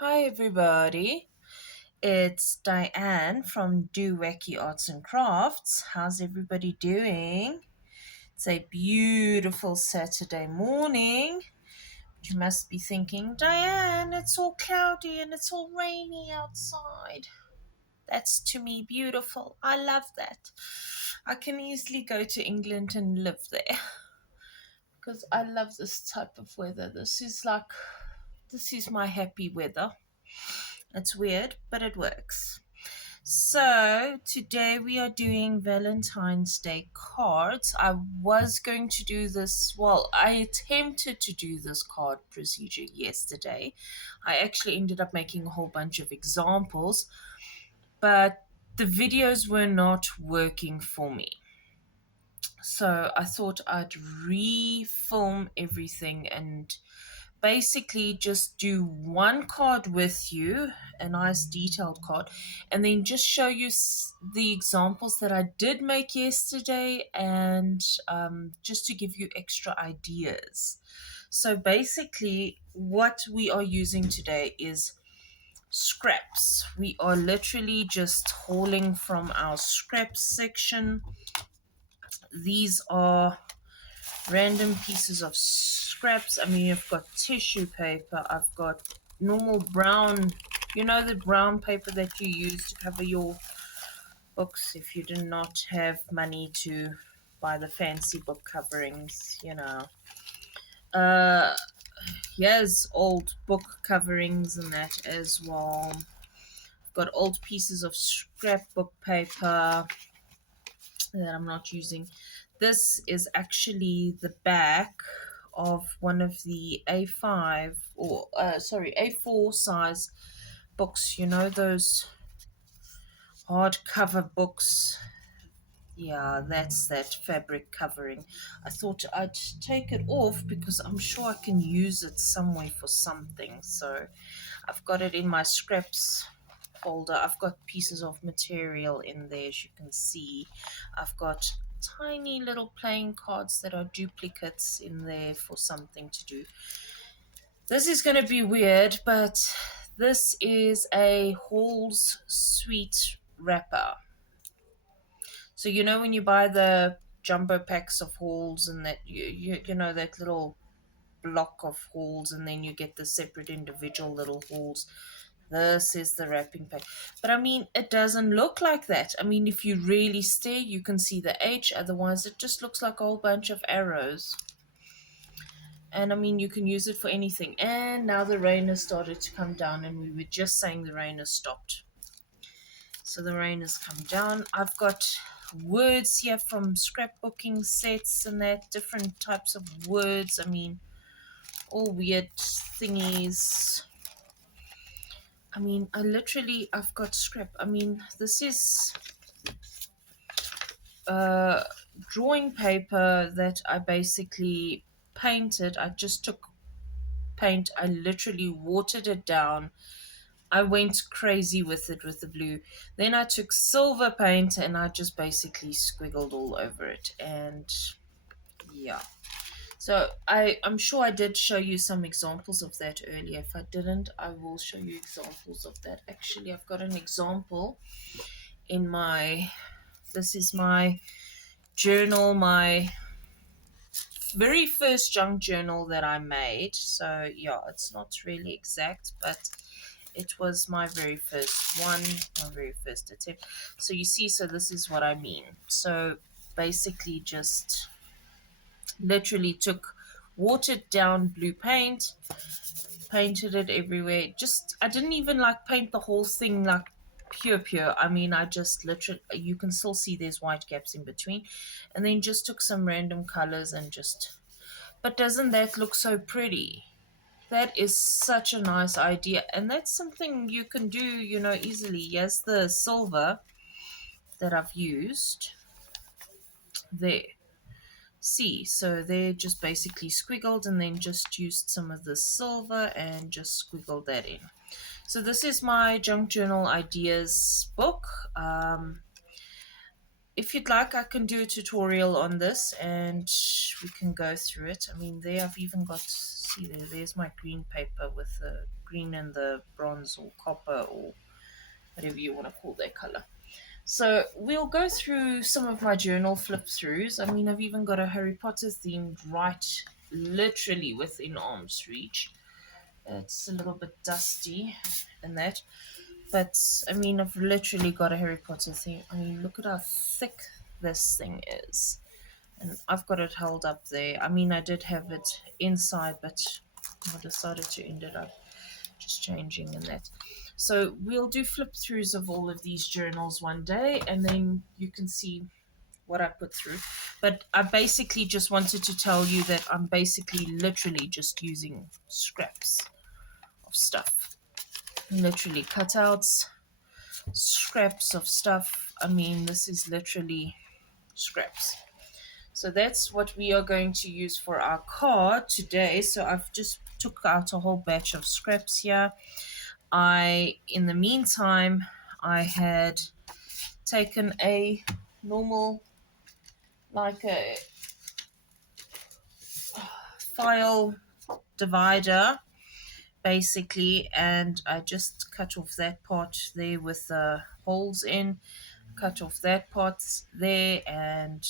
Hi, everybody. It's Diane from Do Wacky Arts and Crafts. How's everybody doing? It's a beautiful Saturday morning. You must be thinking, Diane, it's all cloudy and it's all rainy outside. That's to me beautiful. I love that. I can easily go to England and live there because I love this type of weather. This is my happy weather. It's weird, but it works. So, today we are doing Valentine's Day cards. I was going to do this, well, I attempted to do this card procedure yesterday. I actually ended up making a whole bunch of examples, but the videos were not working for me. So, I thought I'd re-film everything and basically just do one card with you, a nice detailed card, and then just show you the examples that I did make yesterday, and just to give you extra ideas. So basically what we are using today is scraps. We are literally just hauling from our scraps section. These are random pieces of scraps. I mean, I've got tissue paper, I've got normal brown, the brown paper that you use to cover your books if you do not have money to buy the fancy book coverings. Uh, here's old book coverings and that as well. I've got old pieces of scrapbook paper that I'm not using. This is actually the back of one of the A5 or A4 size books. You know those hardcover books. Yeah, that's that fabric covering. I thought I'd take it off because I'm sure I can use it somewhere for something. So I've got it in my scraps folder. I've got pieces of material in there, as you can see. I've got tiny little playing cards that are duplicates in there for something to do. This is going to be weird, but this is a Halls Sweet wrapper. So you know when you buy the jumbo packs of Halls and that you know that little block of Halls, and then you get the separate individual little Halls. This is the wrapping pack. But I mean, it doesn't look like that. I mean, if you really stare, you can see the H. Otherwise, it just looks like a whole bunch of arrows. And I mean, you can use it for anything. And now the rain has started to come down, and we were just saying the rain has stopped. So the rain has come down. I've got words here from scrapbooking sets and that, different types of words. I mean, all weird thingies. I mean, I've got scrap. I mean, this is drawing paper that I basically painted. I just took paint, I literally watered it down. I went crazy with it with the blue. Then I took silver paint and I just basically squiggled all over it. And yeah. So I'm sure I did show you some examples of that earlier. If I didn't, I will show you examples of that. Actually, I've got an example in this is my journal, my very first junk journal that I made. So yeah, it's not really exact, but it was my very first one, my very first attempt. So you see, so this is what I mean. So basically just literally took watered down blue paint, painted it everywhere. Just, I didn't even like paint the whole thing like pure. I mean, I just literally, you can still see there's white gaps in between. And then just took some random colors and just, but doesn't that look so pretty? That is such a nice idea. And that's something you can do, easily. Here's the silver that I've used there. See, so they're just basically squiggled and then just used some of the silver and just squiggled that in. So this is my junk journal ideas book. If you'd like, I can do a tutorial on this and we can go through it. I mean, there I've even got See there's my green paper with the green and the bronze or copper or whatever you want to call that color. So we'll go through some of my journal flip throughs. I mean, I've even got a Harry Potter themed right literally within arm's reach. It's a little bit dusty and that. But I mean, I've literally got a Harry Potter theme. I mean, look at how thick this thing is. And I've got it held up there. I mean, I did have it inside, but I decided to end it up just changing in that. So we'll do flip throughs of all of these journals one day, and then you can see what I put through. But I basically just wanted to tell you that I'm basically literally just using scraps of stuff. Literally cutouts, scraps of stuff. I mean, this is literally scraps. So that's what we are going to use for our card today. So I've just took out a whole batch of scraps here. In the meantime, I had taken a normal, like a file divider, basically, and I just cut off that part there with the holes in, cut off that part there, and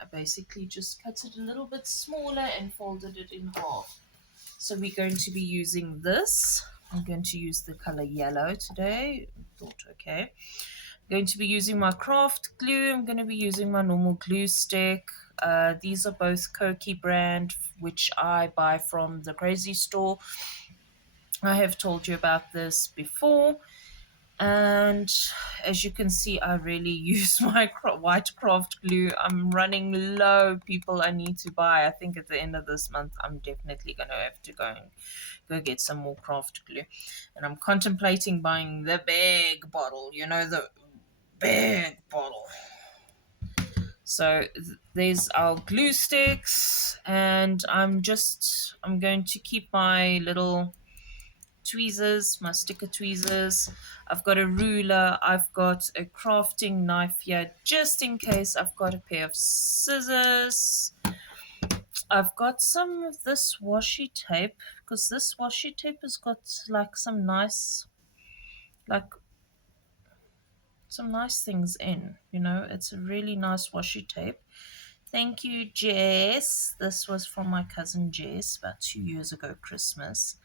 I basically just cut it a little bit smaller and folded it in half. So we're going to be using this. I'm going to use the color yellow today. Thought, okay. I'm going to be using my craft glue. I'm going to be using my normal glue stick. These are both Koki brand, which I buy from the Crazy Store. I have told you about this before. And as you can see, I really use my white craft glue. I'm running low, people. I need to buy. I think at the end of this month, I'm definitely going to have to go get some more craft glue. And I'm contemplating buying the big bottle, the big bottle. So there's our glue sticks, and I'm going to keep my little tweezers, my sticker tweezers. I've got a ruler. I've got a crafting knife here just in case. I've got a pair of scissors. I've got some of this washi tape because this washi tape has got like like some nice things in. It's a really nice washi tape. Thank you, Jess. This was from my cousin Jess about 2 years ago, Christmas.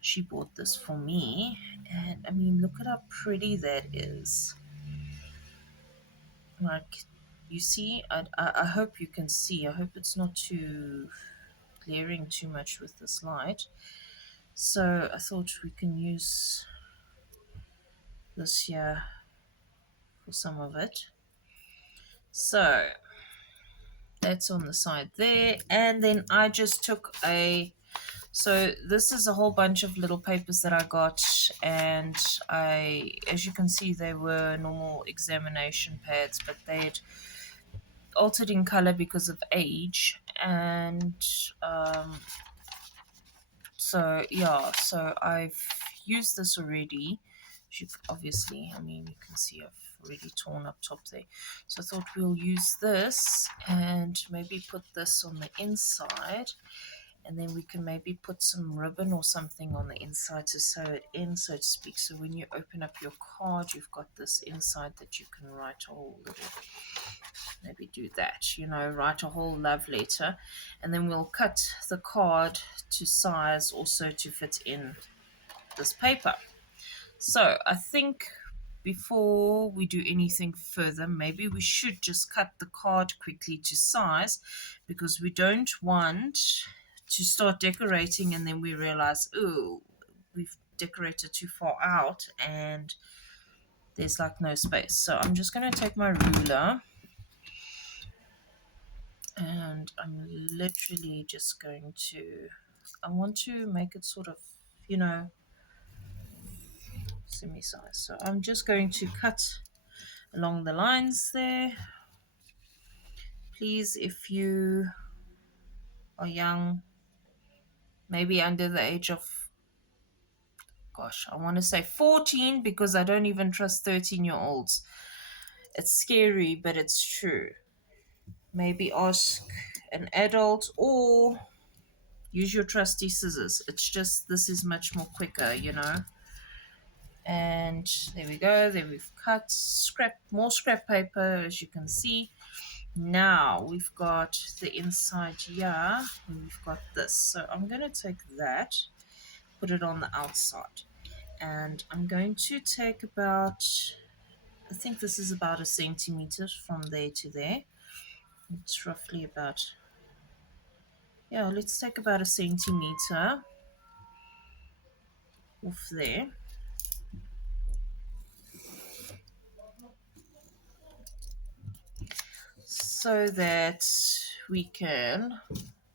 She bought this for me, and I mean, look at how pretty that is. Like, you see, I hope you can see. I hope it's not too glaring too much with this light. So I thought we can use this here for some of it. So that's on the side there, and then I just took so this is a whole bunch of little papers that I got, and as you can see, they were normal examination pads, but they'd altered in color because of age, and so yeah, so I've used this already. Obviously, I mean, you can see I've already torn up top there. So I thought we'll use this and maybe put this on the inside, and then we can maybe put some ribbon or something on the inside to sew it in, so to speak. So when you open up your card, you've got this inside that you can write a whole little, maybe do that, write a whole love letter. And then we'll cut the card to size also to fit in this paper. So I think before we do anything further, maybe we should just cut the card quickly to size, because we don't want to start decorating and then we realize, oh, we've decorated too far out and there's like no space. So I'm just going to take my ruler, and I'm literally just going to, I want to make it sort of, semi-size. So I'm just going to cut along the lines there. Please, if you are young, maybe under the age of, gosh, I want to say 14, because I don't even trust 13-year-olds. It's scary, but it's true. Maybe ask an adult, or use your trusty scissors. It's just this is much more quicker, you know. And there we go. There we've cut more scrap paper, as you can see. Now we've got the inside here. And we've got this. So I'm going to take that, put it on the outside. And I'm going to take about, I think this is about a centimeter from there to there. It's roughly about, yeah, let's take about a centimeter off there. So that we can,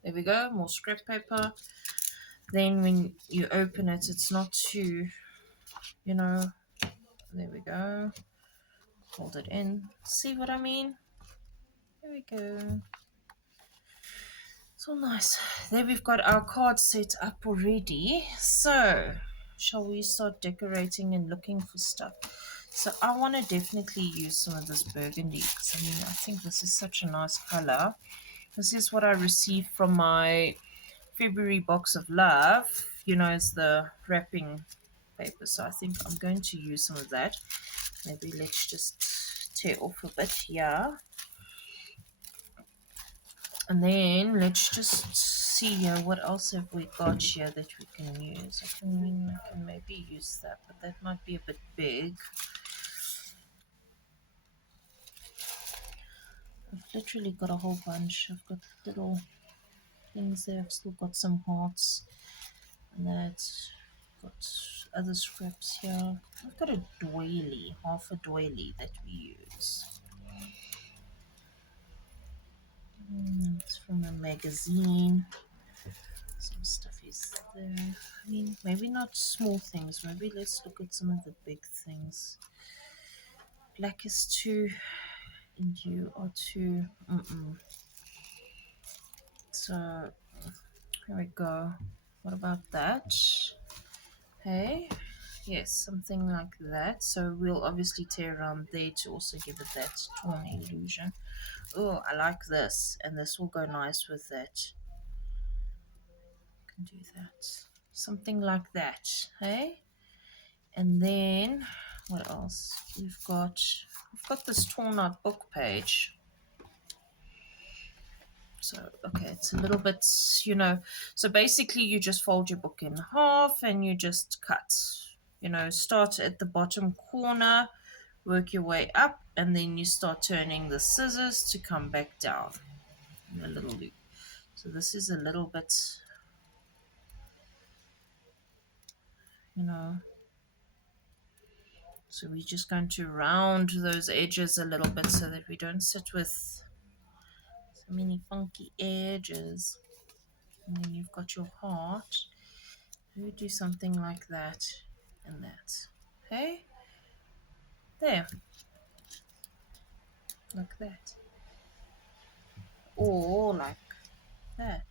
there we go, more scrap paper. Then when you open it, it's not too, you know, there we go. Hold it in. See what I mean? There we go. So nice. There we've got our card set up already. So, shall we start decorating and looking for stuff? So I want to definitely use some of this burgundy because I mean I think this is such a nice color. This is what I received from my February box of love. You know, it's the wrapping paper. So I think I'm going to use some of that. Maybe let's just tear off a bit here. And then let's just see here what else have we got here that we can use. I can maybe use that, but that might be a bit big. I've literally got a whole bunch. I've got little things there. I've still got some hearts. And that's got other scraps here. I've got a doily, half a doily that we use. It's from a magazine. Some stuff is there. I mean, maybe not small things. Maybe let's look at some of the big things. Black is too, and you are too. So, here we go. What about that? Hey, yes, something like that. So we'll obviously tear around there to also give it that torn illusion. Oh, I like this, and this will go nice with that. Can do that. Something like that. Hey, and then what else? We've got this torn out book page. So, okay, it's a little bit, you know, so basically you just fold your book in half and you just cut, you know, start at the bottom corner, work your way up, and then you start turning the scissors to come back down in a little loop. So this is a little bit, you know, so we're just going to round those edges a little bit so that we don't sit with so many funky edges. And then you've got your heart. You do something like that and that. Okay? There. Like that. Or like that.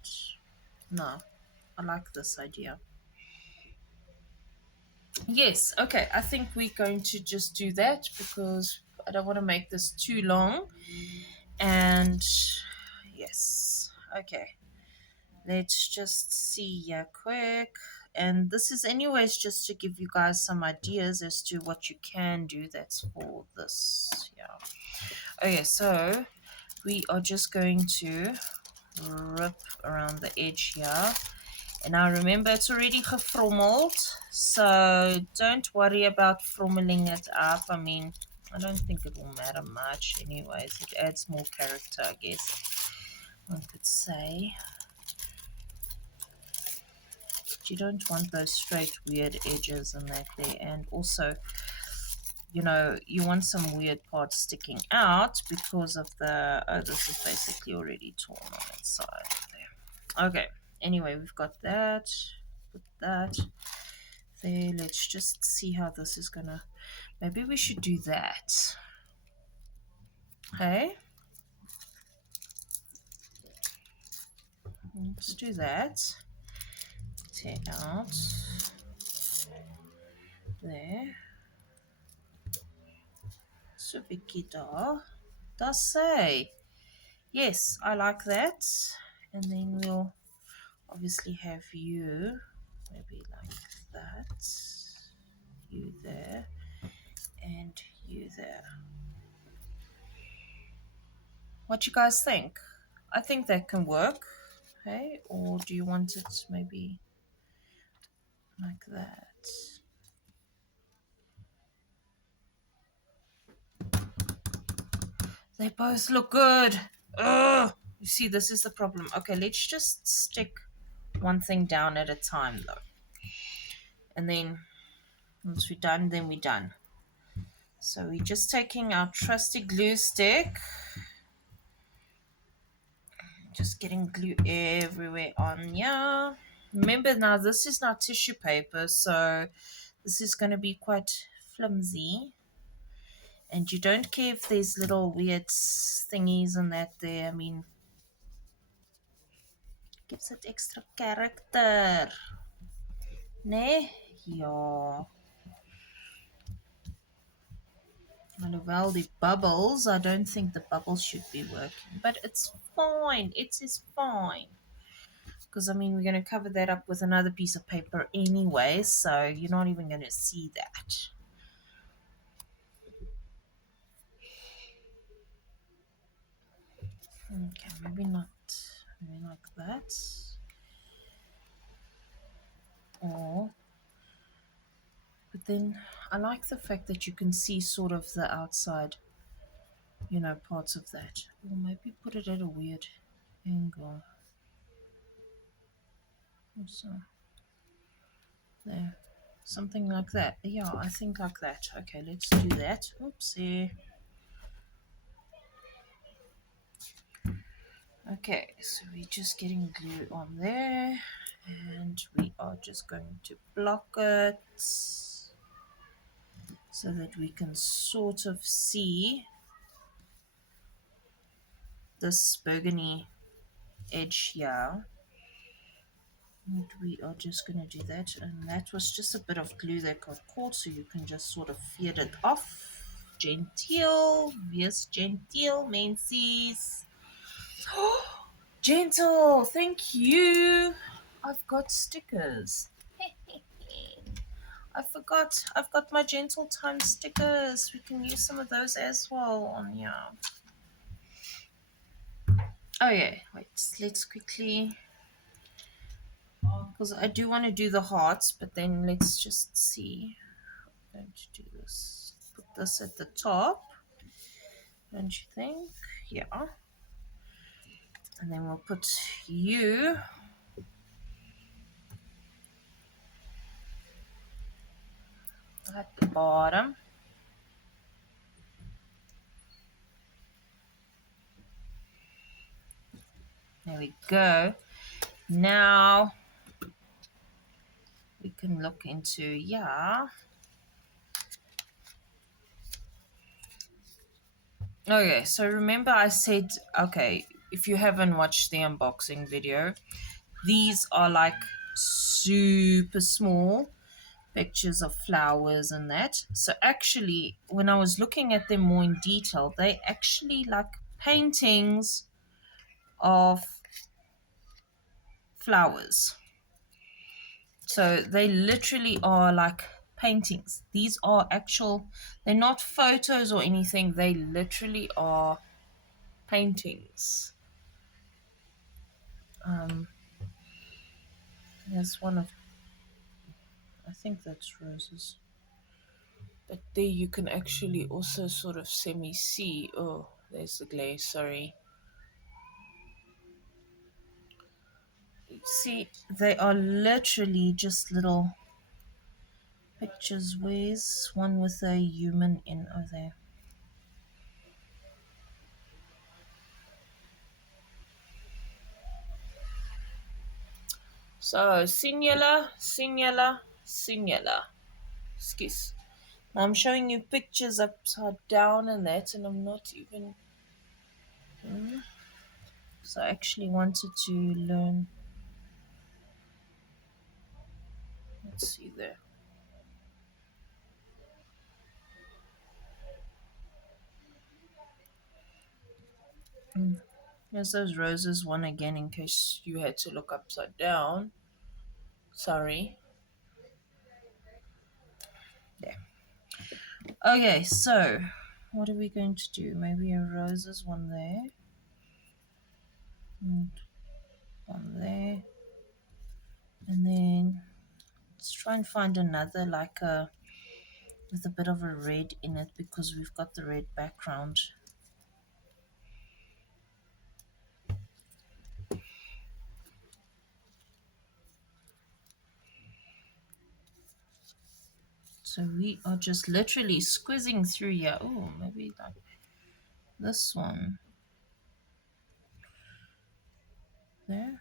No. I like this idea. Yes, okay. I think we're going to just do that because I don't want to make this too long. And yes. Okay. Let's just see here quick. And this is anyways just to give you guys some ideas as to what you can do that's for this. Yeah. Okay, so we are just going to rip around the edge here. And now remember it's already gefrommeld, so don't worry about frommeling it up. I mean, I don't think it will matter much anyways. It adds more character, I guess one could say. You don't want those straight weird edges and that there, and also you know you want some weird parts sticking out because of the this is basically already torn on its side there. Okay, anyway, we've got that, put that there. Let's just see how this is gonna, maybe we should do that. Okay, let's do that. Tear out there. Subikita does say yes, I like that. And then we'll obviously have you maybe like that, you there, and you there. What you guys think? I think that can work. Hey, or do you want it maybe like that? They both look good. Ugh. You see, this is the problem. Okay, let's just stick one thing down at a time though. And then once we're done, then we're done. So we're just taking our trusty glue stick, just getting glue everywhere on. Yeah. Remember now, this is not tissue paper, so this is going to be quite flimsy. And you don't care if there's little weird thingies and that there. I mean, gives it extra character. Ne? Ja. Alhoewel the bubbles, I don't think the bubbles should be working. But it's fine. It is fine. Because, I mean, we're going to cover that up with another piece of paper anyway, so you're not even going to see that. Okay, maybe not. Maybe like that. Or, but then I like the fact that you can see sort of the outside, you know, parts of that. Or maybe put it at a weird angle. Also, there. Something like that. Yeah, I think like that. Okay, let's do that. Oopsie. Okay, so we're just getting glue on there. And we are just going to block it so that we can sort of see this burgundy edge here. And we are just going to do that. And that was just a bit of glue that got caught, so you can just sort of feed it off. Genteel. Yes, genteel, Menzies. Gentle, thank you. I've got stickers. I forgot. I've got my Gentle Time stickers. We can use some of those as well on here. Oh yeah, wait. Let's quickly, because I do want to do the hearts, but then let's just see. I'm going to do this. Put this at the top. Don't you think? Yeah. And then we'll put you at the bottom. There we go. Now we can look into, yeah. Okay, so remember I said, okay, if you haven't watched the unboxing video, these are like super small pictures of flowers and that. So actually, when I was looking at them more in detail, they actually like paintings of flowers. So they literally are like paintings. These are actual, they're not photos or anything, they literally are paintings. There's one of, I think that's roses. But there you can actually also sort of semi-see. Oh, there's the glaze, sorry. See, they are literally just little pictures. Where's one with a human in? Oh, there. So, singular, singular, singular. Excuse. Now I'm showing you pictures upside down and that, and I'm not even. So I actually wanted to learn. Let's see there. There's those roses one again in case you had to look upside down. Sorry. There. Okay, so what are we going to do? Maybe a roses one there. And one there. And then let's try and find another like a with a bit of a red in it because we've got the red background. So we are just literally squeezing through here. Oh, maybe like this one. There.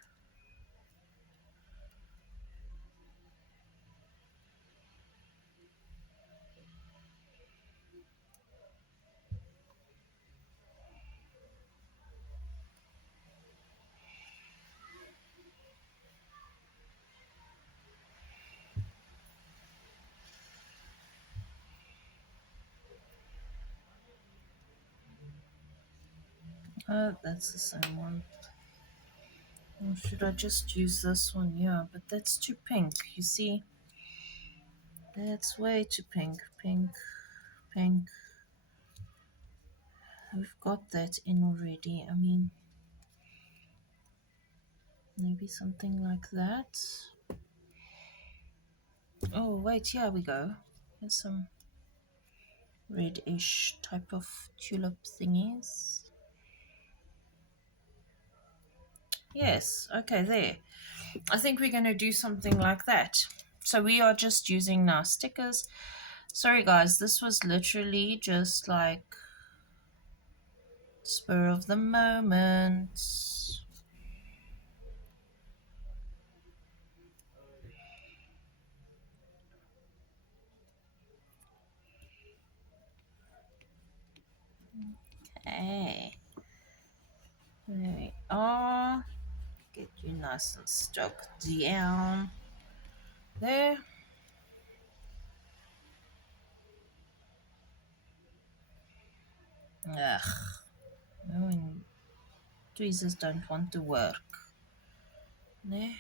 Oh, that's the same one. Or should I just use this one? Yeah, but that's too pink. You see? That's way too pink. Pink, pink. We've got that in already. I mean, maybe something like that. Oh, wait, here we go. There's some reddish type of tulip thingies. Yes, okay, there. I think we're going to do something like that. So we are just using now stickers. Sorry, guys, this was literally just like spur of the moment. Okay, there we are. Get you nice and stuck down there. Ugh, no one tweezers don't want to work. There.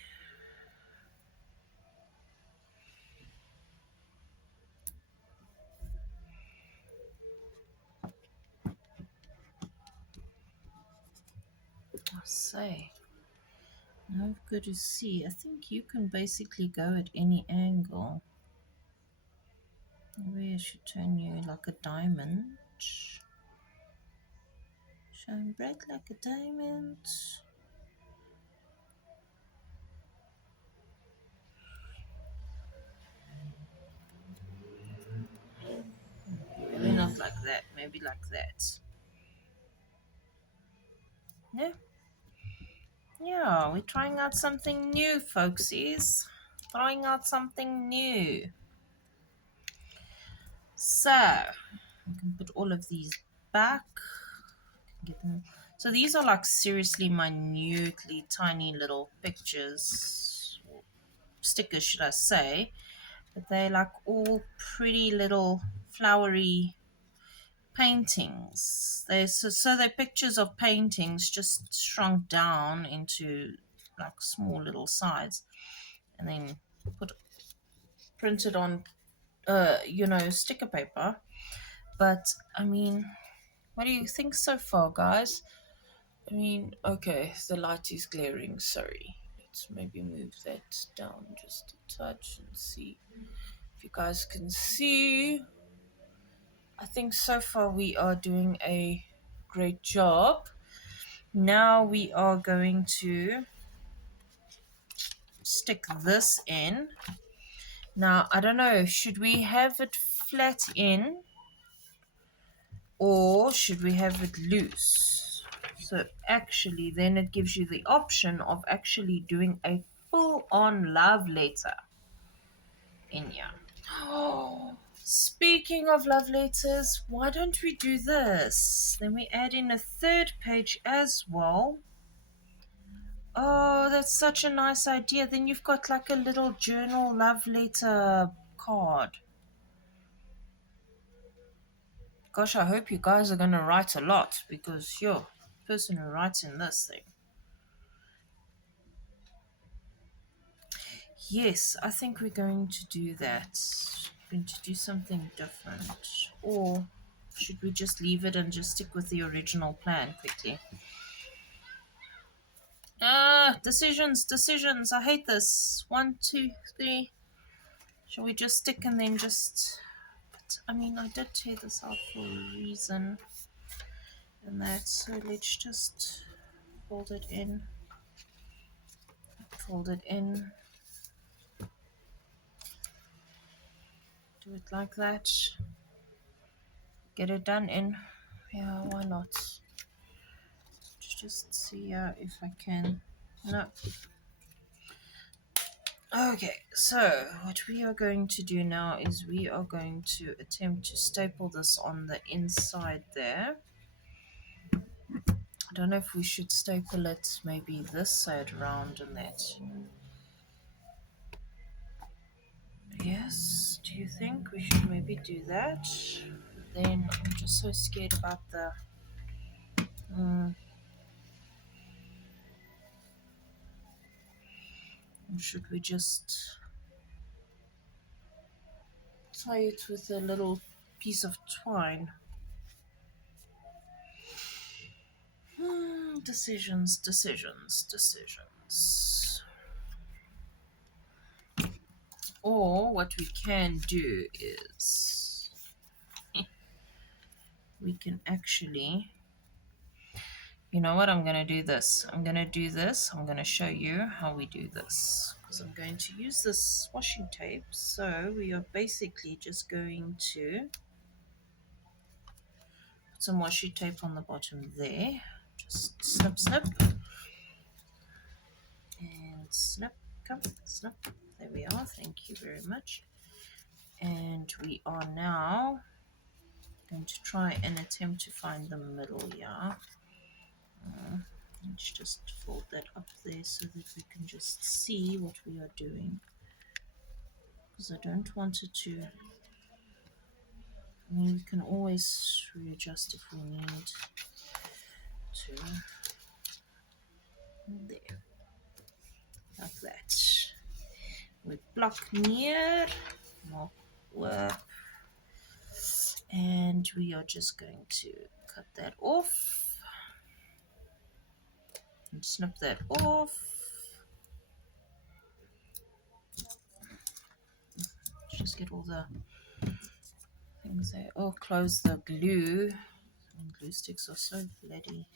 I say, no good to see. I think you can basically go at any angle. Maybe I should turn you like a diamond. Shine bright like a diamond. Maybe not like that. Maybe like that. Yeah. Yeah, we're trying out something new, folksies. Trying out something new. So, we can put all of these back. Get them. So these are like seriously minutely tiny little pictures, stickers, should I say? But they're like all pretty little flowery paintings. So they're pictures of paintings just shrunk down into like small little sides, and then put printed on, sticker paper. But I mean, what do you think so far, guys? I mean, okay, the light is glaring. Sorry. Let's maybe move that down just a touch and see if you guys can see. I think so far we are doing a great job. Now we are going to stick this in. Now, I don't know, should we have it flat in or should we have it loose? So actually, then it gives you the option of actually doing a full-on love letter in here. Oh, speaking of love letters, why don't we do this? Then we add in a third page as well. Oh, that's such a nice idea. Then you've got like a little journal love letter card. Gosh, I hope you guys are going to write a lot because, yo, person who writes in this thing. Yes, I think we're going to do that. We're going to do something different. Or should we just leave it and just stick with the original plan quickly? Decisions, decisions. I hate this. 1, 2, 3. Shall we just stick and then just... But, I mean, I did tear this out for a reason. And that, so let's just fold it in. Fold it in. Do it like that. Get it done in. Yeah, why not? Just see if I can. No. Okay, so what we are going to do now is we are going to attempt to staple this on the inside there. I don't know if we should staple it maybe this side around and that. Yes, do you think we should maybe do that? Then I'm just so scared about the... should we just tie it with a little piece of twine? Decisions, decisions, decisions. Or what we can do is we can actually, you know what, I'm going to do this. I'm going to do this. I'm going to show you how we do this. Because I'm going to use this washi tape. So we are basically just going to put some washi tape on the bottom there. Just snip, snip. And snip, come, snip. There we are. Thank you very much. And we are now going to try and attempt to find the middle, yeah. Let's just fold that up there so that we can just see what we are doing. Because I don't want it to... I mean, we can always readjust if we need to. There. Like that. We block near. More work. And we are just going to cut that off. And snip that off. Just get all the things there. Oh, close the glue. And glue sticks are so bloody.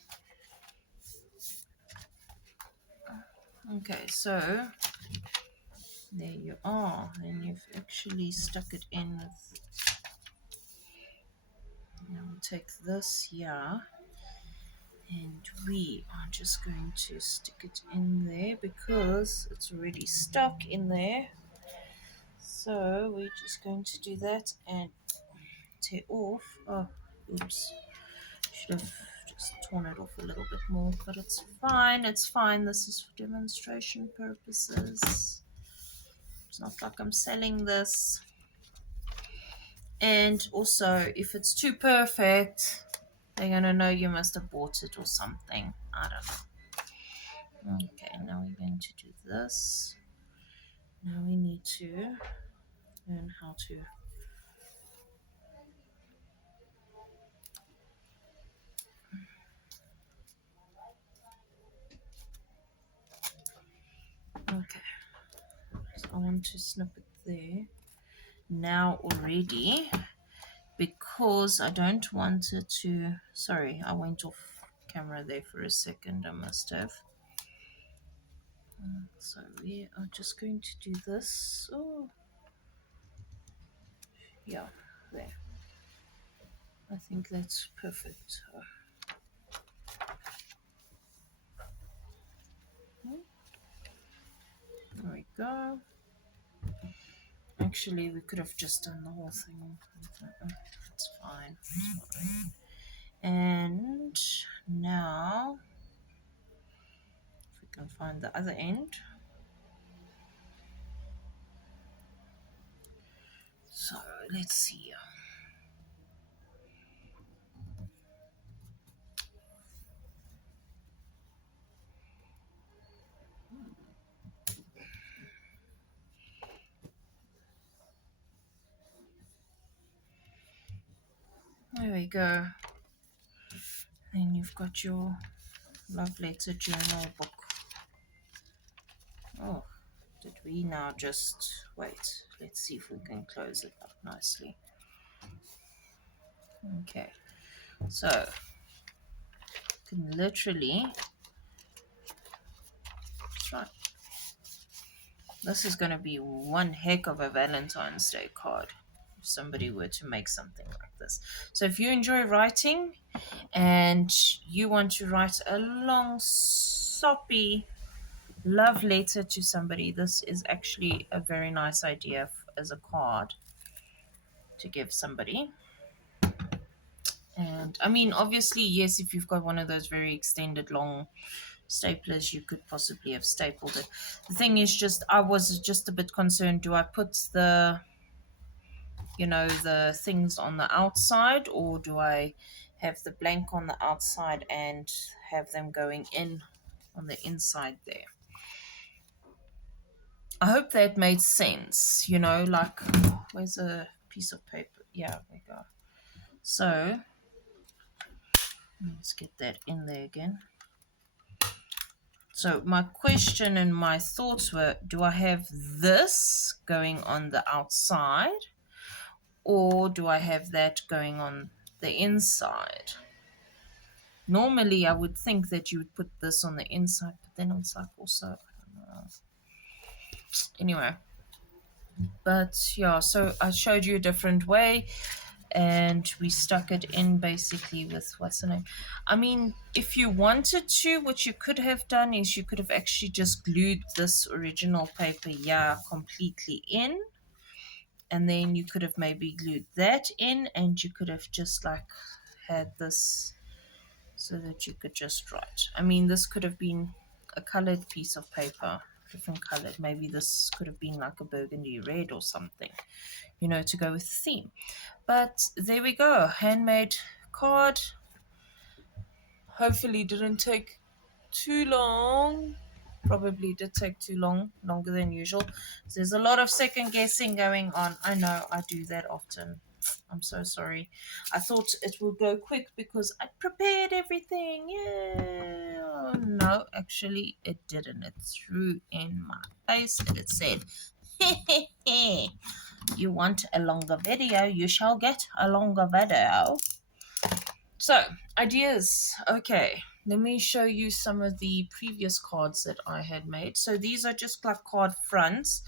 Okay, so there you are. And you've actually stuck it in with... Now we'll take this here. And we are just going to stick it in there because it's already stuck in there. So we're just going to do that and tear off. Oh, oops. Should have just torn it off a little bit more, but it's fine. It's fine. This is for demonstration purposes. It's not like I'm selling this. And also, if it's too perfect, they're going to know you must have bought it or something. I don't know. Okay, now we're going to do this. Now we need to learn how to... Okay. So I want to snip it there now already because I don't want it to... Sorry, I went off camera there for a second. I must have. So we are just going to do this. Oh, yeah, there. I think that's perfect. There we go. Actually, we could have just done the whole thing. It's fine. It's fine. And now, if we can find the other end. So let's see. There we go. Then you've got your love letter journal book. Oh, did we now just wait? Let's see if we can close it up nicely. Okay, so you can literally, that's right. This is going to be one heck of a Valentine's Day card if somebody were to make something like this. So if you enjoy writing and you want to write a long, soppy love letter to somebody, this is actually a very nice idea as a card to give somebody. And I mean, obviously, yes, if you've got one of those very extended long staplers, you could possibly have stapled it. The thing is, just I was just a bit concerned, do I put the the things on the outside, or do I have the blank on the outside and have them going in on the inside there? I hope that made sense, like, where's a piece of paper? Yeah, there we go. So let's get that in there again. So my question and my thoughts were, do I have this going on the outside, or do I have that going on the inside? Normally, I would think that you would put this on the inside, but then it's like also, I don't know. Anyway, but yeah, so I showed you a different way, and we stuck it in basically with, what's the name? I mean, if you wanted to, what you could have done is you could have actually just glued this original paper completely in, and then you could have maybe glued that in, and you could have just like had this so that you could just write. I mean, this could have been a colored piece of paper, different colored. Maybe this could have been like a burgundy red or something, to go with the theme. But there we go, handmade card. Hopefully didn't take too long. Probably did take too long, longer than usual. So there's a lot of second guessing going on. I know, I do that often. I'm so sorry. I thought it would go quick because I prepared everything. Yeah. Oh, no, actually, it didn't. It threw in my face and it said, you want a longer video, you shall get a longer video. So, ideas. Okay, let me show you some of the previous cards that I had made. So these are just like card fronts.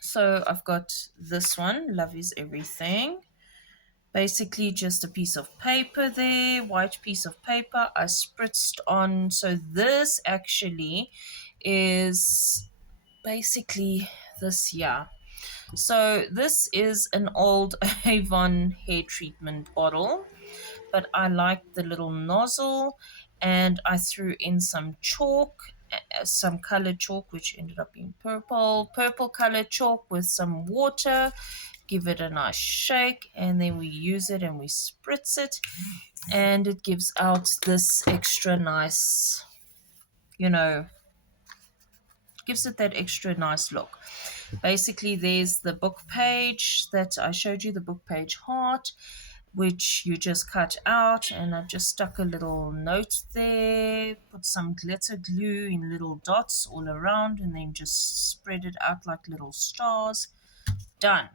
So I've got this one, Love is Everything. Basically just a piece of paper there, white piece of paper. I spritzed on. So this actually is basically this, yeah. So this is an old Avon hair treatment bottle, but I liked the little nozzle, and I threw in some chalk, some colored chalk, which ended up being purple colored chalk with some water. Give it a nice shake, and then we use it and we spritz it, and it gives out this extra nice, gives it that extra nice look. Basically, there's the book page that I showed you, the book page heart, which you just cut out, and I just stuck a little note there, put some glitter glue in little dots all around, and then just spread it out like little stars. Done.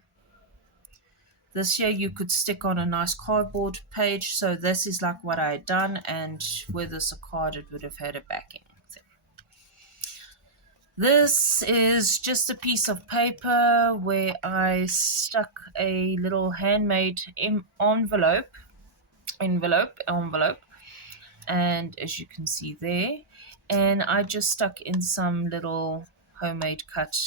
This here you could stick on a nice cardboard page. So this is like what I had done, and with this a card, it would have had a backing. This is just a piece of paper where I stuck a little handmade envelope, and as you can see there, and I just stuck in some little homemade cut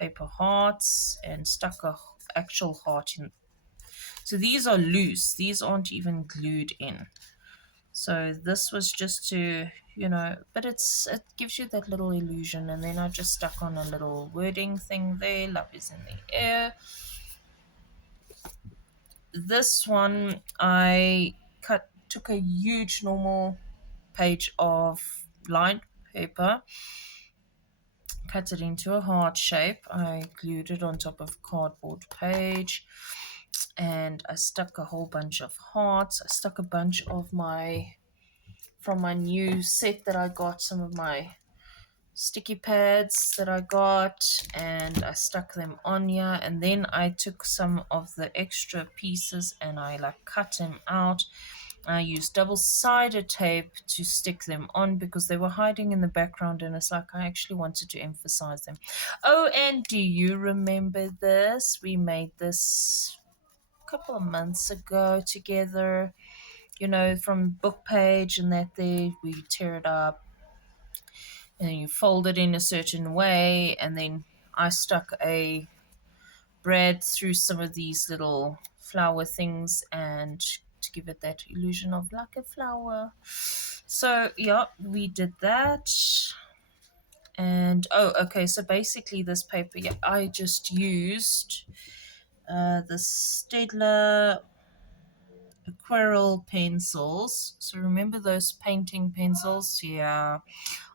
paper hearts and stuck a actual heart in. So these are loose, these aren't even glued in. So this was just to, but it gives you that little illusion. And then I just stuck on a little wording thing there, love is in the air. This one I took a huge normal page of lined paper, cut it into a heart shape. I glued it on top of cardboard page, and I stuck a whole bunch of hearts. I stuck a bunch of from my new set that I got, some of my sticky pads that I got, and I stuck them on here. And then I took some of the extra pieces and I like cut them out. I used double-sided tape to stick them on because they were hiding in the background, and it's like I actually wanted to emphasize them. Oh, and do you remember this? We made this a couple of months ago together, from book page, and that there we tear it up and then you fold it in a certain way, and then I stuck a bread through some of these little flower things and to give it that illusion of like a flower. So yeah, we did that. And oh, okay, so basically this paper, yeah, I just used the Staedtler aquarelle pencils. So remember those painting pencils? Yeah,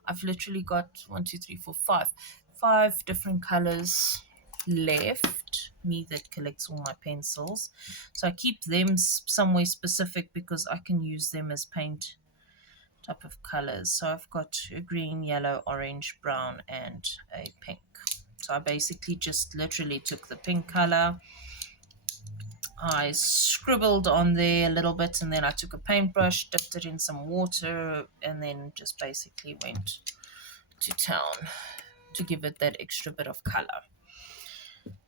I've literally got 5 different colors left. Me that collects all my pencils, so I keep them somewhere specific because I can use them as paint type of colors. So I've got a green, yellow, orange, brown, and a pink. So I basically just literally took the pink color, I scribbled on there a little bit, and then I took a paintbrush, dipped it in some water, and then just basically went to town to give it that extra bit of color.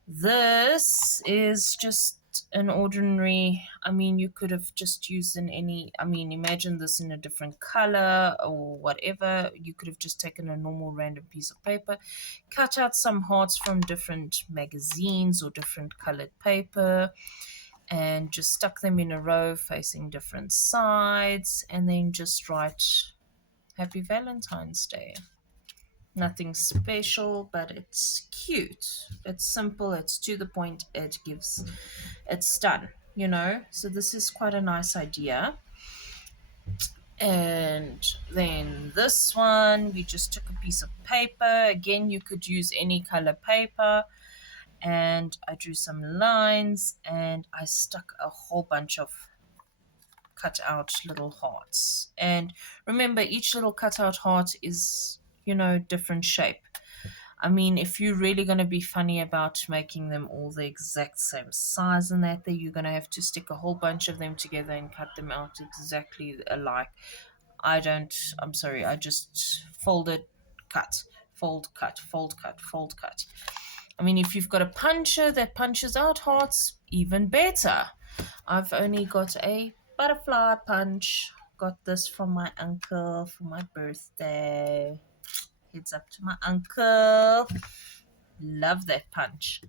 This is just an ordinary, you could have just used imagine this in a different color or whatever. You could have just taken a normal random piece of paper, cut out some hearts from different magazines or different colored paper, and just stuck them in a row facing different sides, and then just write Happy Valentine's Day. Nothing special, but it's cute. It's simple, it's to the point, it's done, So this is quite a nice idea. And then this one, we just took a piece of paper. Again, you could use any color paper. And I drew some lines and I stuck a whole bunch of cut out little hearts. And remember, each little cut out heart is, different shape. If you're really going to be funny about making them all the exact same size and that, then you're going to have to stick a whole bunch of them together and cut them out exactly alike. I just fold it, cut, fold, cut, fold, cut, fold, cut. If you've got a puncher that punches out hearts, even better. I've only got a butterfly punch. Got this from my uncle for my birthday. Heads up to my uncle. Love that punch.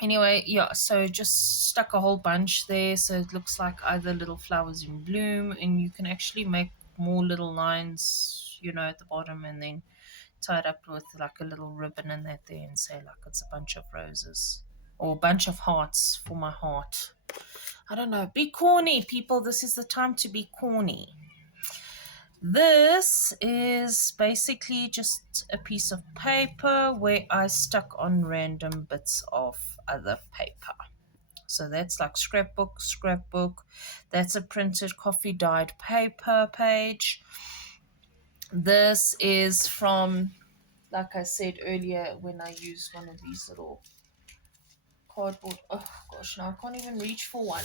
Anyway, yeah, so just stuck a whole bunch there so it looks like either little flowers in bloom, and you can actually make more little lines, at the bottom, and then tie it up with like a little ribbon and that there and say like it's a bunch of roses or a bunch of hearts for my heart. I don't know. Be corny, people. This is the time to be corny. This is basically just a piece of paper where I stuck on random bits of other paper. So that's like scrapbook. That's a printed coffee dyed paper page. This is from, like I said earlier, when I used one of these little cardboard. Oh gosh, now I can't even reach for one.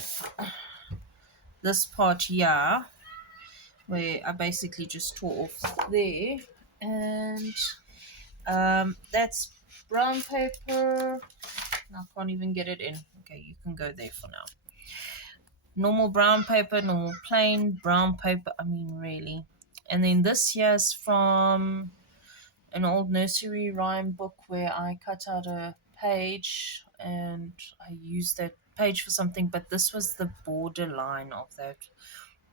This part here, where I basically just tore off there, and that's brown paper. I can't even get it in. Okay, you can go there for now. Normal brown paper, normal plain brown paper. Really. And then this here's from an old nursery rhyme book where I cut out a page and I used that page for something, but this was the borderline of that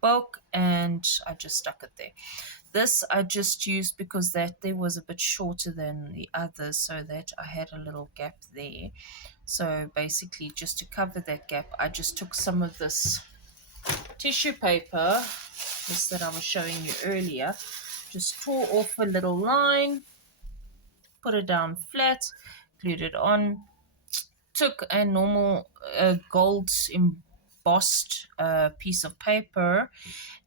book and I just stuck it there. This I just used because that there was a bit shorter than the others, so that I had a little gap there. So basically, just to cover that gap, I just took some of this tissue paper, this that I was showing you earlier, just tore off a little line, put it down flat, glued it on, took a normal a gold embossed piece of paper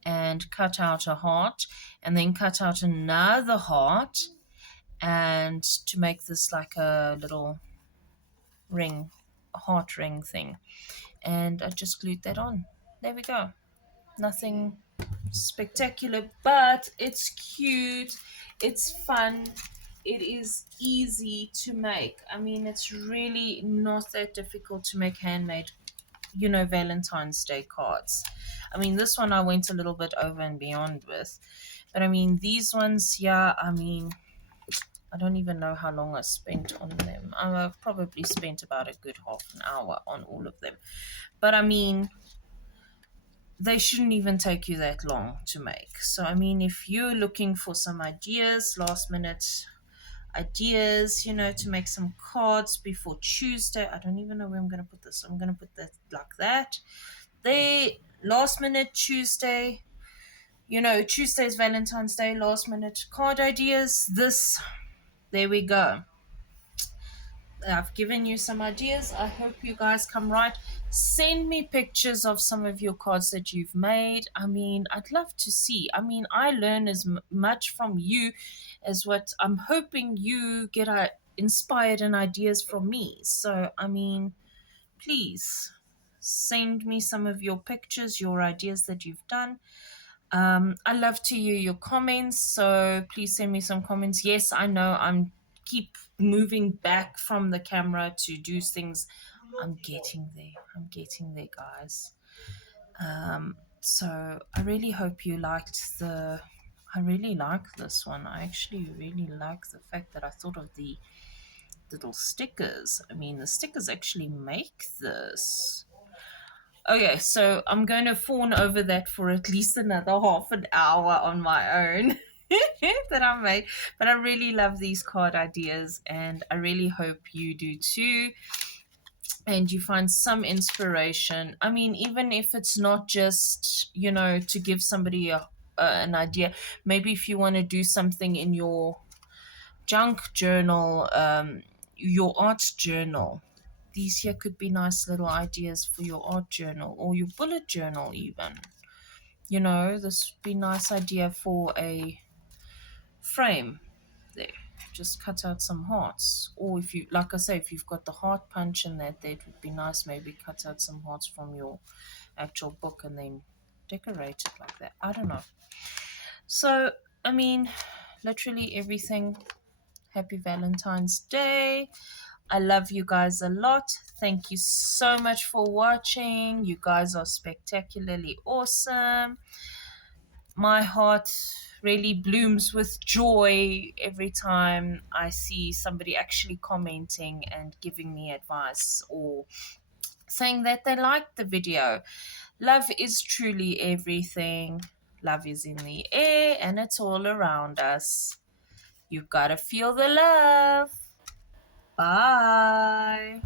and cut out a heart, and then cut out another heart, and to make this like a little ring, a heart ring thing. And I just glued that on. There we go. Nothing spectacular, but it's cute, it's fun, it is easy to make. I mean, it's really not that difficult to make handmade, Valentine's Day cards. I mean, this one I went a little bit over and beyond with, but I mean, these ones, yeah, I mean, I don't even know how long I spent on them. I probably spent about a good half an hour on all of them. But I mean, they shouldn't even take you that long to make. So, I mean, if you're looking for some ideas, last minute ideas, to make some cards before Tuesday, I don't even know where I'm going to put this. I'm going to put that like that. They, last minute Tuesday, Tuesday's Valentine's Day, last minute card ideas. There we go. I've given you some ideas. I hope you guys come right. Send me pictures of some of your cards that you've made. I mean, I'd love to see. I mean, I learn as much from you as what I'm hoping you get inspired and ideas from me. So, I mean, please send me some of your pictures, your ideas that you've done. I love to hear your comments, so please send me some comments. Yes, I know I'm keep moving back from the camera to do things. I'm getting there. I'm getting there, guys. So I really hope you liked I really like this one. I actually really like the fact that I thought of the little stickers. I mean, the stickers actually make this. Okay, so I'm going to fawn over that for at least another half an hour on my own that I made. But I really love these card ideas, and I really hope you do too. And you find some inspiration. I mean, even if it's not just, to give somebody an idea, maybe if you want to do something in your junk journal, your art journal, these here could be nice little ideas for your art journal or your bullet journal even. This would be a nice idea for a frame there. Just cut out some hearts. Or if you, like I say, if you've got the heart punch in that would be nice. Maybe cut out some hearts from your actual book and then decorate it like that. I don't know. So, I mean, literally everything. Happy Valentine's Day. I love you guys a lot. Thank you so much for watching. You guys are spectacularly awesome. My heart really blooms with joy every time I see somebody actually commenting and giving me advice or saying that they liked the video. Love is truly everything. Love is in the air and it's all around us. You gotta feel the love. Bye.